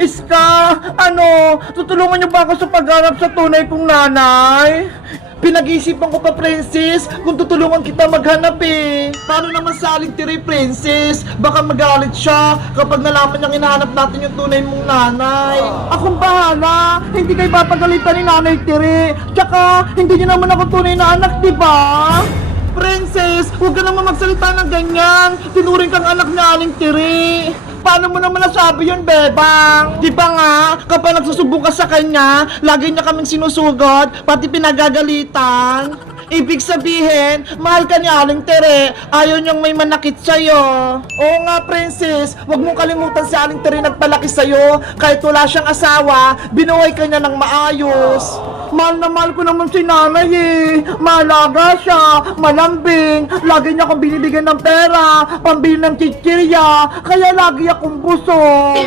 Iska, tutulungan niyo ba ako sa pagharap sa tunay kong nanay? Pinag-iisipan ko pa, Princess, kung tutulungan kita maghanap eh. Paano naman sa Aling Tiri, Princess? Baka magalit siya kapag nalaman niyang hinahanap natin yung tunay mong nanay. Akong bahala, hindi kayo papagalitan ni Nanay Tiri. Tsaka, hindi niyo naman ako tunay na anak, di ba? Princess, huwag ka naman magsalita ng ganyan. Tinuring kang anak ni Aling Tiri. Paano mo naman nasabi yun, Bebang? Di ba nga, kapag nagsusubong ka sa kanya, lagi niya kaming sinusugod, pati pinagagalitan. Ibig sabihin, mahal ka ni Aling Tere, ayaw niyang may manakit sa'yo. Oo nga, Princess, huwag mong kalimutan si Aling Tere nagpalaki sa'yo. Kahit wala siyang asawa, binuhay ka niya ng maayos. Mahal na mahal ko naman si nanay eh. Malaga siya, malambing, lagi niya akong binibigyan ng pera, pambili ng chichirya, kaya lagi akong busog.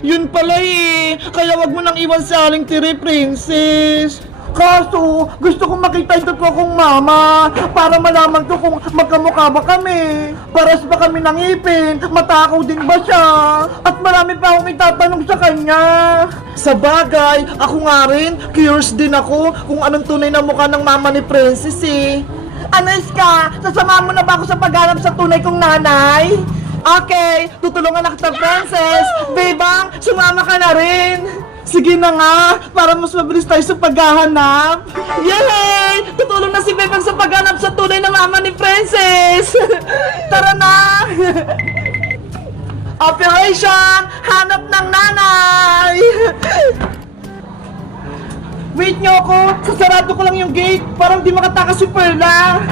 Yun pala eh, kaya wag mo nang iwan sa Aling Tere, Princess. Kaso, gusto kong makita yung totoo kong mama para malaman ko kung magkamukha ba kami. Pares ba kami ng ipin? Matakaw din ba siya? At marami pa akong itatanong sa kanya. Sa bagay, ako nga rin, curious din ako kung anong tunay na mukha ng mama ni Princess eh. Ano Iska? Sasama mo na ba ako sa paghanap sa tunay kong nanay? Okay, tutulungan na kita, Princess. Bebang, sumama ka na rin. Sige na nga, para mas mabilis tayo sa paghahanap. Yay! Tutulong na si Bebang sa paghanap sa tunay na mama ni Princess. Tara na! Operation! Hanap ng nanay! Wait nyo ako! Sasarado ko lang yung gate para hindi makatakas si Perla.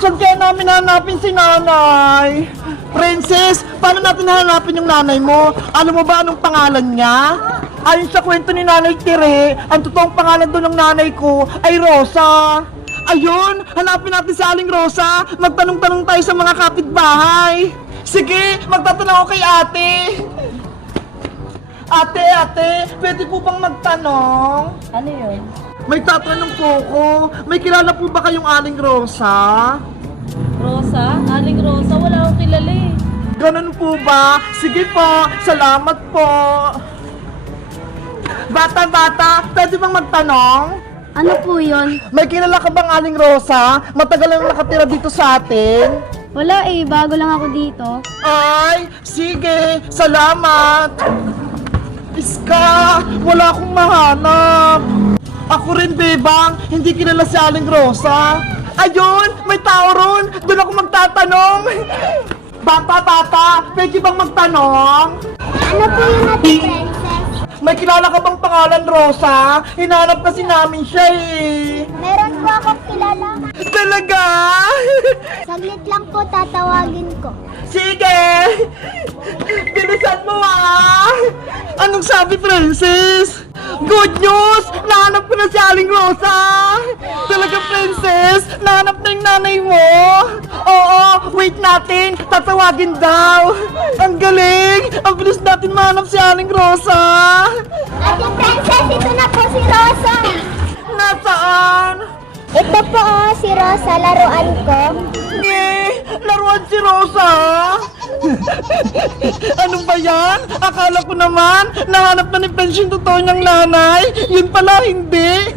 Saan kaya namin hanapin si nanay? Princess, paano natin hanapin yung nanay mo? Alam mo ba anong pangalan niya? Ayon sa kwento ni Nanay Tere, ang totoong pangalan doon ng nanay ko ay Rosa. Ayun, hanapin natin si Aling Rosa. Magtanong-tanong tayo sa mga kapitbahay. Sige, magtatanong ako kay ate. Ate, pwede po bang magtanong? Ano yun? May tatanong po ko. May kilala po ba kayong Aling Rosa? Rosa? Aling Rosa? Wala akong kilala eh. Ganun po ba? Sige po, salamat po. Bata, pwede bang magtanong? Ano po yun? May kilala ka bang Aling Rosa? Matagal na nakatira dito sa atin? Wala eh, bago lang ako dito. Ay, sige, salamat. Iska, wala akong mahanap. Ako rin, Bebang, hindi kilala si Aling Rosa. Ayun, may tao ron. Doon ako magtatanong. Bata, pwede bang magtanong? Ano po yun natin, Princess? May kilala ka bang pangalan Rosa? Hinahanap kasi namin siya eh. Meron po akong kilala. Talaga? Saglit lang po, tatawagin ko. Sige! Bilisan mo ah! Anong sabi, Princess? Good news! Nahanap ko na si Aling Rosa! Talaga, Princess? Nahanap na yung nanay mo? Oo, wait natin! Tatawagin daw! Ang galing! Ang bilis natin mahanap si Aling Rosa! Ate Princess, ito na po si Rosa. Nasaan? Ito po si Rosa, laruan ko. Laruan si Rosa! Ano ba yan? Akala ko naman, nahanap na ni Prench yung totoo niyang nanay. Yun pala, hindi.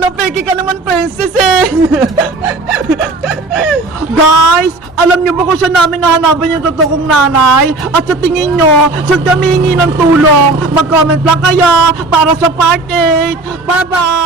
Napeki ka naman, Princess eh. Guys, alam niyo ba kung saan namin nahanapan yung totoo kong nanay? At sa tingin niyo, saan kami hingi ng tulong? Mag-comment lang kayo para sa part 8. Bye-bye!